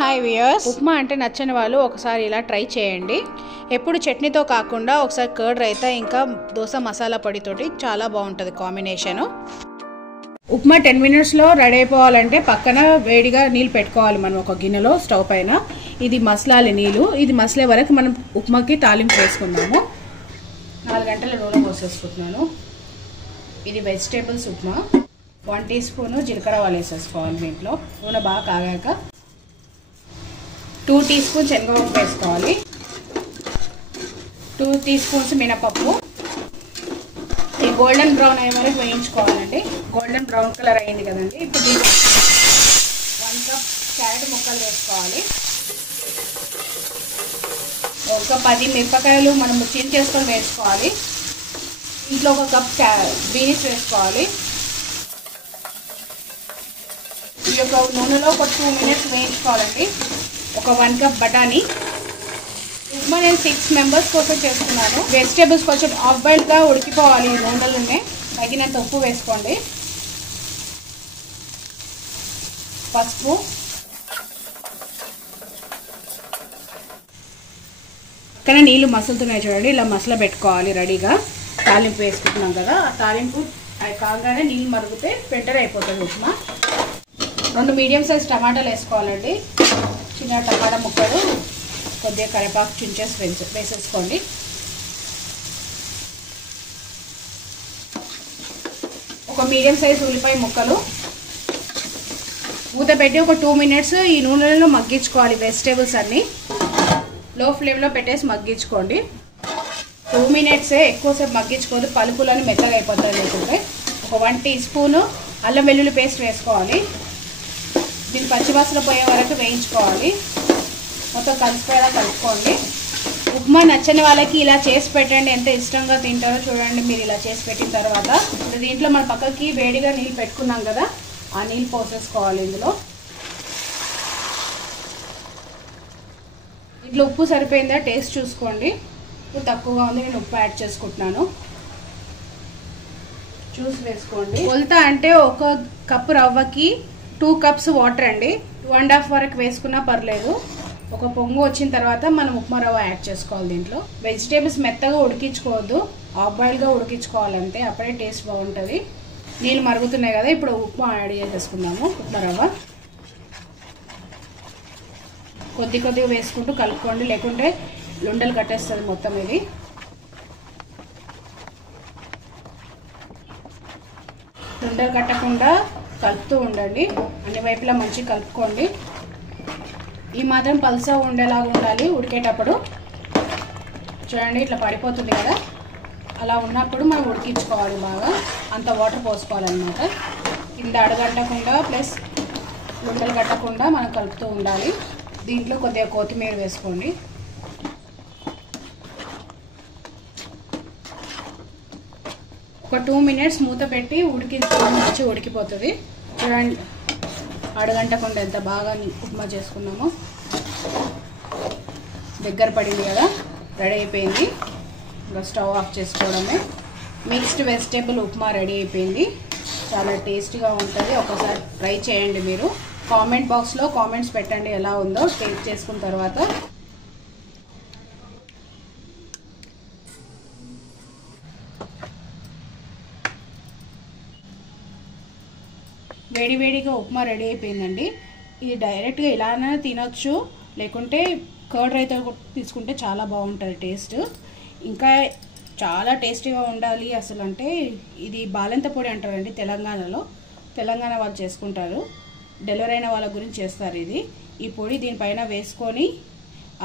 Hi viewers, upma అంటే నచ్చని వాళ్ళు ఒకసారి ఇలా ట్రై చేయండి. ఎప్పుడు చట్నీతో కాకుండా ఒకసారి కర్డ్ రైతా ఇంకా దోశ మసాలా పొడితోటి చాలా బాగుంటుంది కాంబినేషను. ఉప్మా 10 మినిట్స్లో రెడీ అయిపోవాలంటే పక్కన వేడిగా నీళ్ళు పెట్టుకోవాలి మనం ఒక గిన్నెలో స్టవ్ పైన. ఇది మసలాలి నీళ్ళు. ఇది మసలే వరకు మనం ఉప్మాకి తాలింపు వేసుకుందాము. 4 గంటల నూనె పోసేసుకుంటున్నాను. ఇది వెజిటేబుల్స్ ఉప్మా. 1 టీ స్పూన్ జీలకర్ర ఆవాలు వేసేసుకోవాలి. దీంట్లో నూనె బాగా కాగాక 2 టీ స్పూన్ శనగపప్పు వేసుకోవాలి. 2 టీ స్పూన్స్ మినపప్పు. ఈ గోల్డెన్ బ్రౌన్ అయ్యే వరకు వేయించుకోవాలండి. గోల్డెన్ బ్రౌన్ కలర్ అయింది కదండి. ఇప్పుడు దీంట్లో 1 కప్ క్యారెట్ ముక్కలు వేసుకోవాలి. ఒక 10 మిరపకాయలు మనం చేసుకొని వేసుకోవాలి. ఇంట్లో ఒక కప్ బీన్స్ వేసుకోవాలి. ఈ యొక్క నూనెలో ఒక 2 మినిట్స్ వేయించుకోవాలండి. ఒక 1 కప్ బఠానీ. ఉప్మా నేను 6 మెంబర్స్ కోసం చేస్తున్నాను. వెజిటేబుల్స్ కొంచెం హాఫ్ బాయిల్డ్గా ఉడికిపోవాలి. ఈ నూనెలోనే తగినంత ఉప్పు వేసుకోండి. పసుపు, పక్కన నీళ్ళు మసులుతున్నాయి చూడండి. ఇలా మసల పెట్టుకోవాలి రెడీగా. తాలింపు వేసుకుంటున్నాం కదా, ఆ తాలింపు కాగానే నీళ్ళు మరిగితే ప్రిపేర్ అయిపోతుంది ఉప్మా. 2 మీడియం సైజ్ టమాటాలు వేసుకోవాలండి. చిన్న టమాటా ముక్కలు, కొద్దిగా కరివేపాకు చుంచేసి వేసేసుకోండి. ఒక మీడియం సైజ్ ఉల్లిపాయ ముక్కలు. మూత పెట్టి ఒక 2 మినిట్స్ ఈ నూనెలో మగ్గించుకోవాలి. వెజిటేబుల్స్ అన్నీ లో ఫ్లేమ్లో పెట్టేసి మగ్గించుకోండి. 2 మినిట్సే, ఎక్కువసేపు మగ్గించుకోదు. పలుకులను మెత్తగా అయిపోతాయి. లేకుంటే ఒక 1 టీ స్పూను అల్లం వెల్లుల్లి పేస్ట్ వేసుకోవాలి. దీన్ని పచ్చివాసన పోయే వరకు వేయించుకోవాలి. మొత్తం కలిసిపోయేలా కలుపుకోండి. ఉప్మా నచ్చని వాళ్ళకి ఇలా చేసి పెట్టండి. ఎంత ఇష్టంగా తింటారో చూడండి మీరు ఇలా చేసి పెట్టిన తర్వాత. ఇప్పుడు దీంట్లో మన పక్కకి వేడిగా నీళ్ళు పెట్టుకున్నాం కదా, ఆ నీళ్ళు పోసేసుకోవాలి. ఇందులో ఇంట్లో ఉప్పు సరిపోయిందా టేస్ట్ చూసుకోండి. ఉప్పు తక్కువగా ఉంది, నేను ఉప్పు యాడ్ చేసుకుంటున్నాను. చూసి వేసుకోండి. కొలత అంటే ఒక కప్పు రవ్వకి 2 కప్స్ వాటర్ అండి. 2.5 వరకు వేసుకున్నా పర్లేదు. ఒక పొంగు వచ్చిన తర్వాత మనం ఉప్మా రవ్వ యాడ్ చేసుకోవాలి. దీంట్లో వెజిటేబుల్స్ మెత్తగా ఉడికించుకోవద్దు, హాఫ్ బాయిల్గా ఉడికించుకోవాలంటే అప్పుడే టేస్ట్ బాగుంటుంది. నీళ్ళు మరుగుతున్నాయి కదా, ఇప్పుడు ఉప్మా యాడ్ చేసేసుకుందాము. ఉప్మా రవ్వ కొద్దిగా వేసుకుంటూ కలుపుకోండి, లేకుంటే లుండలు కట్టేస్తుంది మొత్తం. ఇది లుండలు కట్టకుండా కలుపుతూ ఉండండి. అన్ని వైపులా మంచిగా కలుపుకోండి. ఈ మాత్రం పల్సగా ఉండేలాగా ఉండాలి. ఉడికేటప్పుడు చూడండి ఇట్లా పడిపోతుంది కదా, అలా ఉన్నప్పుడు మనం ఉడికించుకోవాలి బాగా. అంత వాటర్ పోసుకోవాలన్నమాట. కింద అడగట్టకుండా ప్లస్ లుండలు కట్టకుండా మనం కలుపుతూ ఉండాలి. దీంట్లో కొద్దిగా కొత్తిమీర వేసుకోండి. ఒక 2 మినిట్స్ మూత పెట్టి ఉడికించుకోండి. మంచిగా ఉడికిపోతుంది. చూడండి అడగంటకుండా ఎంత బాగా ఉప్మా చేసుకున్నామో. దగ్గర పడింది కదా, రెడీ అయిపోయింది. ఇంకా స్టవ్ ఆఫ్ చేసుకోవడమే. మిక్స్డ్ వెజిటేబుల్ ఉప్మా రెడీ అయిపోయింది. చాలా టేస్టీగా ఉంటుంది. ఒకసారి ట్రై చేయండి మీరు. కామెంట్ బాక్స్లో కామెంట్స్ పెట్టండి ఎలా ఉందో టేస్ట్ చేసుకున్న తర్వాత. వేడివేడిగా ఉప్మా రెడీ అయిపోయిందండి. ఇది డైరెక్ట్గా ఇలానే తినొచ్చు, లేకుంటే కర్డ్ రైతా తీసుకుంటే చాలా బాగుంటుంది టేస్ట్. ఇంకా చాలా టేస్టీగా ఉండాలి అసలు అంటే ఇది బాలెంత పొడి అంటారండి తెలంగాణలో. తెలంగాణ వాళ్ళు చేసుకుంటారు. డెలివరీ అయిన వాళ్ళ గురించి చేస్తారు ఇది. ఈ పొడి దీనిపైన వేసుకొని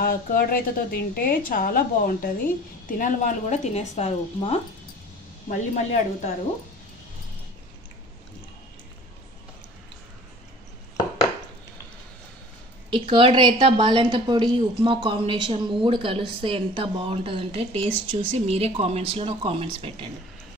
ఆ కర్డ్ రైతాతో తింటే చాలా బాగుంటుంది. తినని వాళ్ళు కూడా తినేస్తారు ఉప్మా, మళ్ళీ మళ్ళీ అడుగుతారు. ఈ కర్డ్ రైతా బాలెంత పొడి ఉప్మా కాంబినేషన్ 3 కలిస్తే ఎంత బాగుంటుందంటే టేస్ట్ చూసి మీరే కామెంట్స్లో నాకు కామెంట్స్ పెట్టండి.